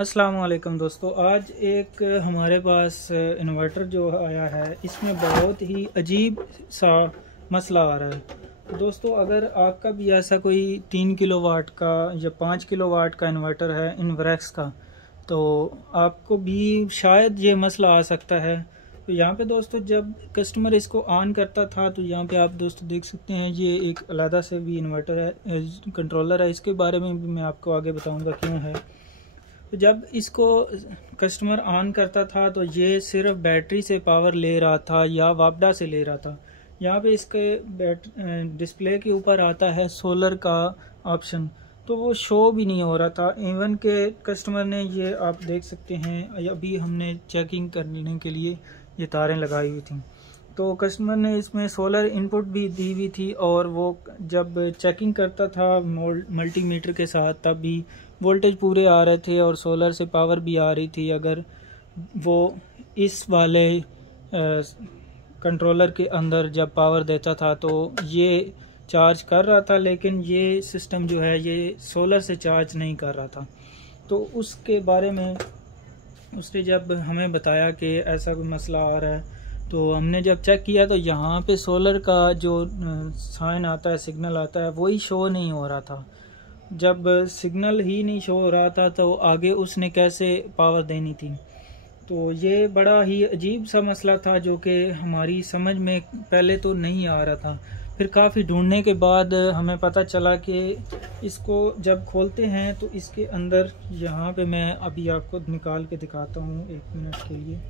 अस्सलाम वालेकुम दोस्तों। आज एक हमारे पास इन्वर्टर जो आया है, इसमें बहुत ही अजीब सा मसला आ रहा है। दोस्तों, अगर आपका भी ऐसा कोई 3 किलोवाट का या 5 किलोवाट का इन्वर्टर है इन्वरेक्स का, तो आपको भी शायद ये मसला आ सकता है। तो यहाँ पे दोस्तों, जब कस्टमर इसको ऑन करता था तो यहाँ पे आप दोस्तों देख सकते हैं, ये एक अलग से भी इन्वर्टर है, कंट्रोलर है। इसके बारे में भी मैं आपको आगे बताऊँगा क्यों है। तो जब इसको कस्टमर ऑन करता था तो ये सिर्फ बैटरी से पावर ले रहा था या वापडा से ले रहा था। यहाँ पे इसके डिस्प्ले के ऊपर आता है सोलर का ऑप्शन, तो वो शो भी नहीं हो रहा था। इवन के कस्टमर ने, ये आप देख सकते हैं, अभी हमने चेकिंग करने के लिए ये तारें लगाई हुई थी, तो कस्टमर ने इसमें सोलर इनपुट भी दी हुई थी। और वो जब चेकिंग करता था मल्टीमीटर के साथ, तब भी वोल्टेज पूरे आ रहे थे और सोलर से पावर भी आ रही थी। अगर वो इस वाले कंट्रोलर के अंदर जब पावर देता था तो ये चार्ज कर रहा था, लेकिन ये सिस्टम जो है ये सोलर से चार्ज नहीं कर रहा था। तो उसके बारे में उसने जब हमें बताया कि ऐसा कोई मसला आ रहा है, तो हमने जब चेक किया तो यहाँ पे सोलर का जो साइन आता है, सिग्नल आता है, वही शो नहीं हो रहा था। जब सिग्नल ही नहीं शो हो रहा था तो आगे उसने कैसे पावर देनी थी। तो ये बड़ा ही अजीब सा मसला था जो कि हमारी समझ में पहले तो नहीं आ रहा था। फिर काफ़ी ढूंढने के बाद हमें पता चला कि इसको जब खोलते हैं तो इसके अंदर, यहाँ पे मैं अभी आपको निकाल के दिखाता हूँ 1 मिनट के लिए।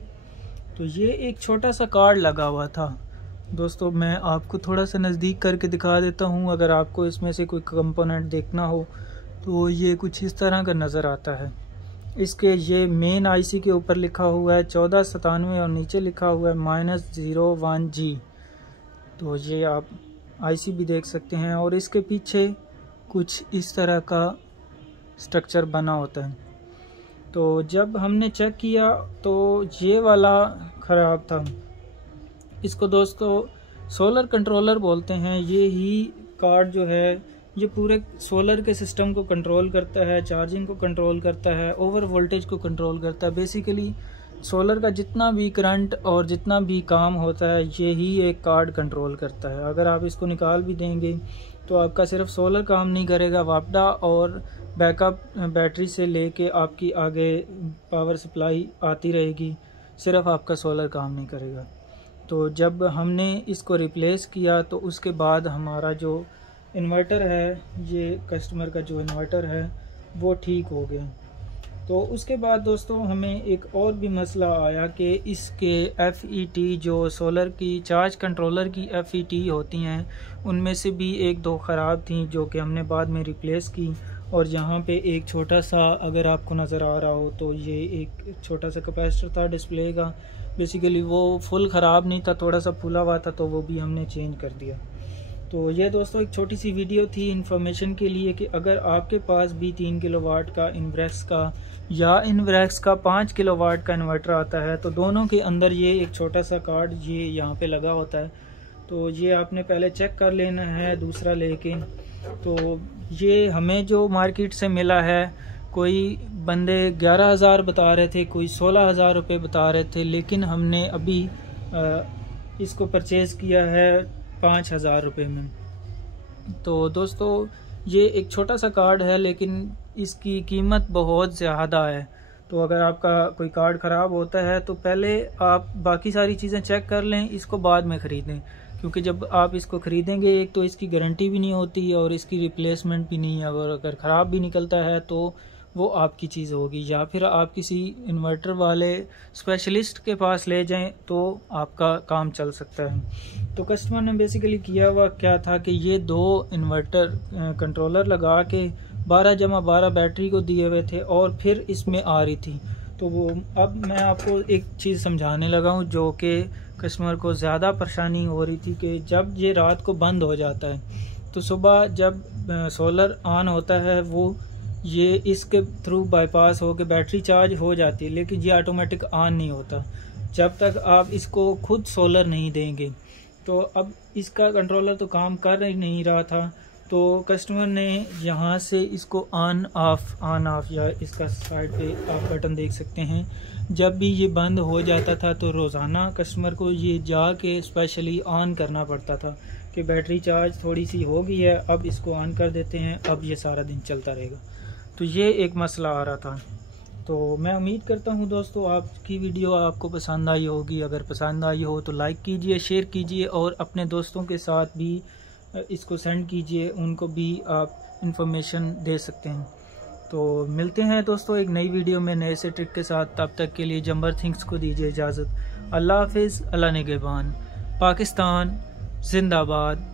तो ये एक छोटा सा कार्ड लगा हुआ था दोस्तों, मैं आपको थोड़ा सा नज़दीक करके दिखा देता हूँ। अगर आपको इसमें से कोई कंपोनेंट देखना हो तो ये कुछ इस तरह का नज़र आता है। इसके ये मेन आईसी के ऊपर लिखा हुआ है 1497 और नीचे लिखा हुआ है -01G। तो ये आप आईसी भी देख सकते हैं, और इसके पीछे कुछ इस तरह का स्ट्रक्चर बना होता है। तो जब हमने चेक किया तो ये वाला ख़राब था। इसको दोस्तों सोलर कंट्रोलर बोलते हैं। ये ही कार्ड जो है ये पूरे सोलर के सिस्टम को कंट्रोल करता है, चार्जिंग को कंट्रोल करता है, ओवर वोल्टेज को कंट्रोल करता है। बेसिकली सोलर का जितना भी करंट और जितना भी काम होता है ये ही एक कार्ड कंट्रोल करता है। अगर आप इसको निकाल भी देंगे तो आपका सिर्फ सोलर काम नहीं करेगा, वापडा और बैकअप बैटरी से लेके आपकी आगे पावर सप्लाई आती रहेगी, सिर्फ आपका सोलर काम नहीं करेगा। तो जब हमने इसको रिप्लेस किया तो उसके बाद हमारा जो इन्वर्टर है, ये कस्टमर का जो इन्वर्टर है वो ठीक हो गया। तो उसके बाद दोस्तों हमें एक और भी मसला आया कि इसके FET, जो सोलर की चार्ज कंट्रोलर की FET होती हैं, उनमें से भी 1-2 ख़राब थी जो कि हमने बाद में रिप्लेस की। और यहाँ पे एक छोटा सा, अगर आपको नज़र आ रहा हो तो ये एक छोटा सा कैपेसिटर था डिस्प्ले का। बेसिकली वो फुल ख़राब नहीं था, थोड़ा सा फूला हुआ था, तो वो भी हमने चेंज कर दिया। तो ये दोस्तों एक छोटी सी वीडियो थी इन्फॉर्मेशन के लिए कि अगर आपके पास भी 3 किलोवाट का इन्वरेक्स का या इन्वरेक्स का 5 किलोवाट का इन्वर्टर आता है, तो दोनों के अंदर ये एक छोटा सा कार्ड ये यहाँ पे लगा होता है। तो ये आपने पहले चेक कर लेना है दूसरा लेके। तो ये हमें जो मार्केट से मिला है, कोई बंदे 11,000 बता रहे थे, कोई 16,000 रुपये बता रहे थे, लेकिन हमने अभी इसको परचेज़ किया है 5,000 रुपये में। तो दोस्तों ये एक छोटा सा कार्ड है, लेकिन इसकी कीमत बहुत ज़्यादा है। तो अगर आपका कोई कार्ड ख़राब होता है तो पहले आप बाकी सारी चीज़ें चेक कर लें, इसको बाद में ख़रीदें। क्योंकि जब आप इसको ख़रीदेंगे, एक तो इसकी गारंटी भी नहीं होती और इसकी रिप्लेसमेंट भी नहीं है, और अगर ख़राब भी निकलता है तो वो आपकी चीज़ होगी। या फिर आप किसी इन्वर्टर वाले स्पेशलिस्ट के पास ले जाएं तो आपका काम चल सकता है। तो कस्टमर ने बेसिकली किया हुआ क्या था कि ये 2 इन्वर्टर कंट्रोलर लगा के 12/12 बैटरी को दिए हुए थे और फिर इसमें आ रही थी। तो वो, अब मैं आपको एक चीज़ समझाने लगा हूँ जो कि कस्टमर को ज़्यादा परेशानी हो रही थी कि जब ये रात को बंद हो जाता है तो सुबह जब सोलर ऑन होता है, वो ये इसके थ्रू बाईपास हो के बैटरी चार्ज हो जाती है, लेकिन ये ऑटोमेटिक ऑन नहीं होता जब तक आप इसको खुद सोलर नहीं देंगे। तो अब इसका कंट्रोलर तो काम कर ही नहीं रहा था, तो कस्टमर ने यहाँ से इसको ऑन ऑफ या इसका साइड पे आप बटन देख सकते हैं, जब भी ये बंद हो जाता था तो रोज़ाना कस्टमर को ये जाके स्पेशली ऑन करना पड़ता था कि बैटरी चार्ज थोड़ी सी हो गई है, अब इसको ऑन कर देते हैं, अब ये सारा दिन चलता रहेगा। तो ये एक मसला आ रहा था। तो मैं उम्मीद करता हूँ दोस्तों आपकी वीडियो आपको पसंद आई होगी। अगर पसंद आई हो तो लाइक कीजिए, शेयर कीजिए और अपने दोस्तों के साथ भी इसको सेंड कीजिए, उनको भी आप इंफॉर्मेशन दे सकते हैं। तो मिलते हैं दोस्तों एक नई वीडियो में नए से ट्रिक के साथ। तब तक के लिए जंबर थिंग्स को दीजिए इजाज़त। अल्लाह हाफिज़, अल्लाह निगहबान। पाकिस्तान जिंदाबाद।